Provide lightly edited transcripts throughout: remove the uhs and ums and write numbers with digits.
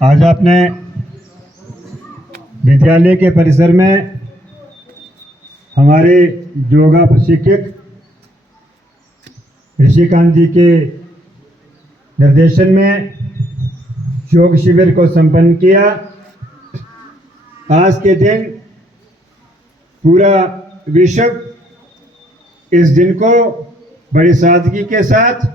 आज आपने विद्यालय के परिसर में हमारे योगा प्रशिक्षक ऋषिकांत जी के निर्देशन में योग शिविर को संपन्न किया। आज के दिन पूरा विश्व इस दिन को बड़ी सादगी के साथ,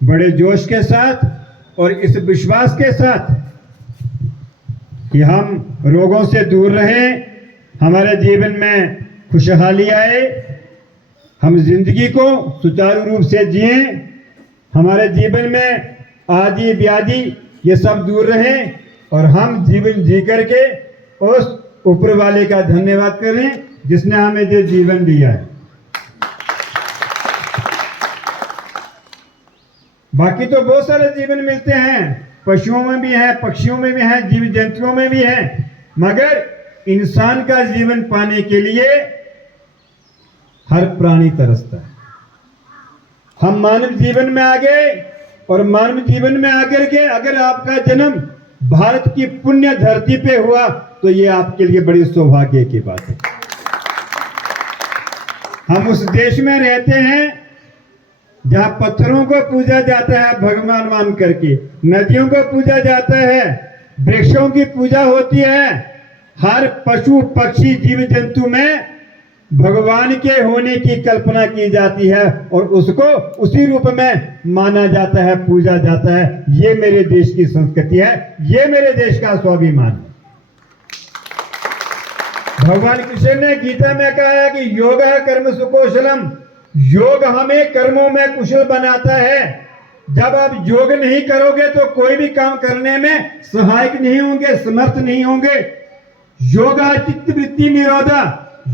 बड़े जोश के साथ और इस विश्वास के साथ कि हम रोगों से दूर रहें, हमारे जीवन में खुशहाली आए, हम जिंदगी को सुचारू रूप से जिएं, हमारे जीवन में आदि व्याधि ये सब दूर रहें और हम जीवन जी करके उस ऊपर वाले का धन्यवाद करें जिसने हमें ये जीवन दिया है। बाकी तो बहुत सारे जीवन मिलते हैं, पशुओं में भी हैं, पक्षियों में भी हैं, जीव जंतुओं में भी हैं, मगर इंसान का जीवन पाने के लिए हर प्राणी तरसता है। हम मानव जीवन में आ गए और मानव जीवन में आकर के अगर आपका जन्म भारत की पुण्य धरती पे हुआ तो ये आपके लिए बड़ी सौभाग्य की बात है। हम उस देश में रहते हैं जहां पत्थरों को पूजा जाता है भगवान मान करके, नदियों को पूजा जाता है, वृक्षों की पूजा होती है, हर पशु पक्षी जीव जंतु में भगवान के होने की कल्पना की जाती है और उसको उसी रूप में माना जाता है, पूजा जाता है। ये मेरे देश की संस्कृति है, ये मेरे देश का स्वाभिमान है। भगवान कृष्ण ने गीता में कहा है कि योग कर्म सुकौशलम, योग हमें कर्मों में कुशल बनाता है। जब आप योग नहीं करोगे तो कोई भी काम करने में सहायक नहीं होंगे, समर्थ नहीं होंगे। योगा चित्त वृत्ति निरोधा,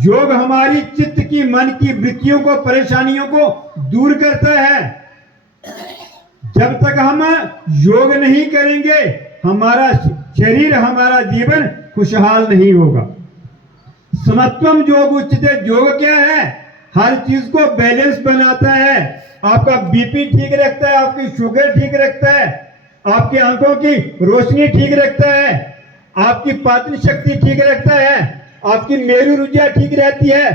योग हमारी चित्त की मन की वृत्तियों को, परेशानियों को दूर करता है। जब तक हम योग नहीं करेंगे हमारा शरीर, हमारा जीवन खुशहाल नहीं होगा। समत्वम योग उच्चते, योग क्या है? हर चीज को बैलेंस बनाता है। आपका बीपी ठीक रखता है, आपकी शुगर ठीक रखता है, आपकी आंखों की रोशनी ठीक रखता है, आपकी पाचन शक्ति ठीक रखता है, आपकी मेरु ऊर्जा ठीक रहती है,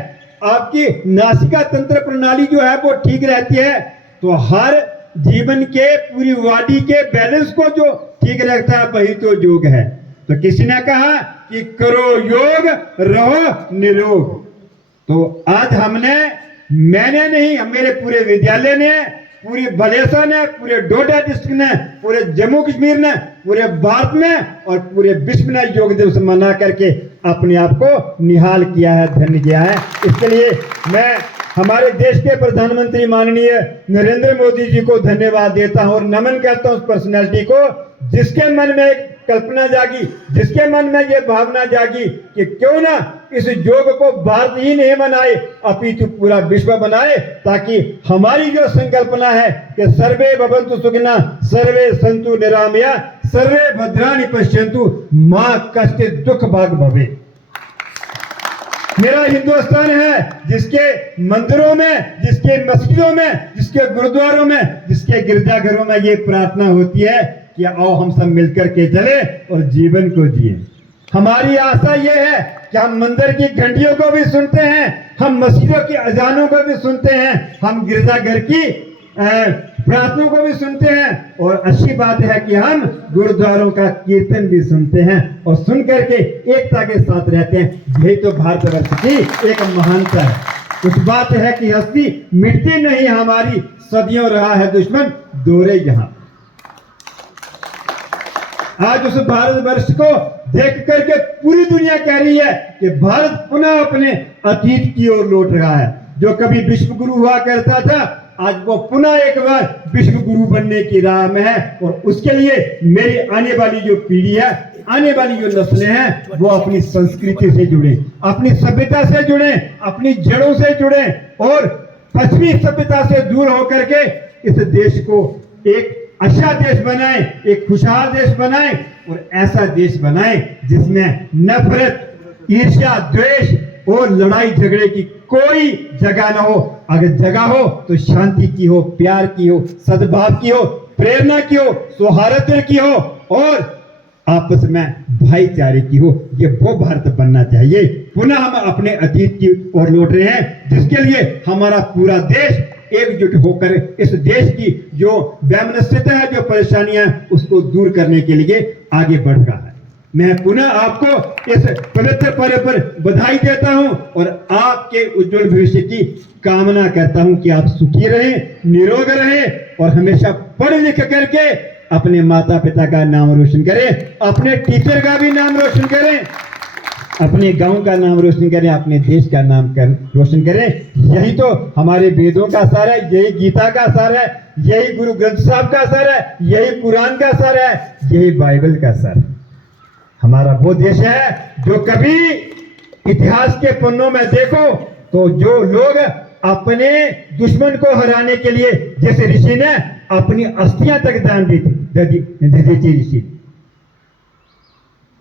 आपकी नासिका तंत्र प्रणाली जो है वो ठीक रहती है। तो हर जीवन के पूरी बॉडी के बैलेंस को जो ठीक रखता है वही तो योग है। तो किसी ने कहा कि करो योग रहो निरोग। तो आज मैंने नहीं, मेरे पूरे विद्यालय ने, पूरी बलेसा ने, पूरे डोडा डिस्ट्रिक्ट ने, पूरे जम्मू कश्मीर ने, पूरे भारत में और पूरे विश्व ने योग दिवस मना करके अपने आप को निहाल किया है, धन्य किया है। इसके लिए मैं हमारे देश के प्रधानमंत्री माननीय नरेंद्र मोदी जी को धन्यवाद देता हूं और नमन करता हूं उस पर्सनैलिटी को जिसके मन में एक कल्पना जागी, जिसके मन में ये भावना जागी कि क्यों ना इस योग को भारत ही नहीं बनाए अपितु पूरा विश्व बनाए, ताकि हमारी जो संकल्पना है कि सर्वे भवन्तु सुखिनः, सर्वे सन्तु निरामया, सर्वे भद्राणि पश्यन्तु, मां कश्चित् दुख भाग भवे। मेरा हिंदुस्तान है जिसके मंदिरों में, जिसके मस्जिदों में, जिसके गुरुद्वारों में, जिसके गिरजाघरों में ये प्रार्थना होती है कि आओ हम सब मिलकर के चले और जीवन को जिए। हमारी आशा ये है कि हम मंदिर की घंटियों को भी सुनते हैं, हम मस्जिदों की अजानों को भी सुनते हैं, हम गिरजाघर की प्रार्थनाओं को भी सुनते हैं और अच्छी बात है कि हम गुरुद्वारों का कीर्तन भी सुनते हैं और सुन करके एकता के साथ रहते हैं। यही तो भारतवर्ष की एक महानता है। कुछ बात है कि हस्ती मिटती नहीं हमारी, सदियों रहा है दुश्मन दोरे जहां। आज उस भारतवर्ष को देख करके पूरी दुनिया कह रही है कि भारत पुनः अपने अतीत की ओर लौट रहा है। जो कभी विश्व गुरु हुआ करता था आज वो पुनः एक बार विश्व गुरु बनने की राह में है और उसके लिए मेरी आने वाली जो पीढ़ी है, आने वाली जो नस्लें हैं वो अपनी संस्कृति से जुड़े, अपनी सभ्यता से जुड़े, अपनी जड़ों से जुड़े और पश्चिमी सभ्यता से दूर होकर के इस देश को एक अच्छा देश बनाए, एक खुशहाल देश बनाए और ऐसा देश बनाए जिसमें नफरत, ईर्ष्या, द्वेष और लड़ाई झगड़े की कोई जगह ना हो। अगर जगह हो तो शांति की हो, प्यार की हो, सद्भाव की हो, प्रेरणा की हो, सौहार्द की हो और आपस में भाईचारे की हो। ये वो भारत बनना चाहिए। पुनः हम अपने अतीत की ओर लौट रहे हैं, जिसके लिए हमारा पूरा देश एकजुट होकर इस देश की जो वैमनस्यता है, जो परेशानियां, उसको दूर करने के लिए आगे बढ़ रहा है। मैं पुनः आपको इस पवित्र पर्व पर बधाई देता हूं और आपके उज्जवल भविष्य की कामना करता हूं कि आप सुखी रहें, निरोग रहें और हमेशा पढ़ लिख करके अपने माता पिता का नाम रोशन करें, अपने टीचर का भी नाम रोशन करें, अपने गांव का नाम रोशन करें, अपने देश का नाम रोशन करें। यही तो हमारे वेदों का सार है, यही गीता का सार है, यही गुरु ग्रंथ साहब का सार है, यही कुरान का सार है, यही बाइबल का सार है। हमारा वो देश है जो कभी इतिहास के पन्नों में देखो तो जो लोग अपने दुश्मन को हराने के लिए, जैसे ऋषि ने अपनी अस्थियां तक दान दी थी, ऋषि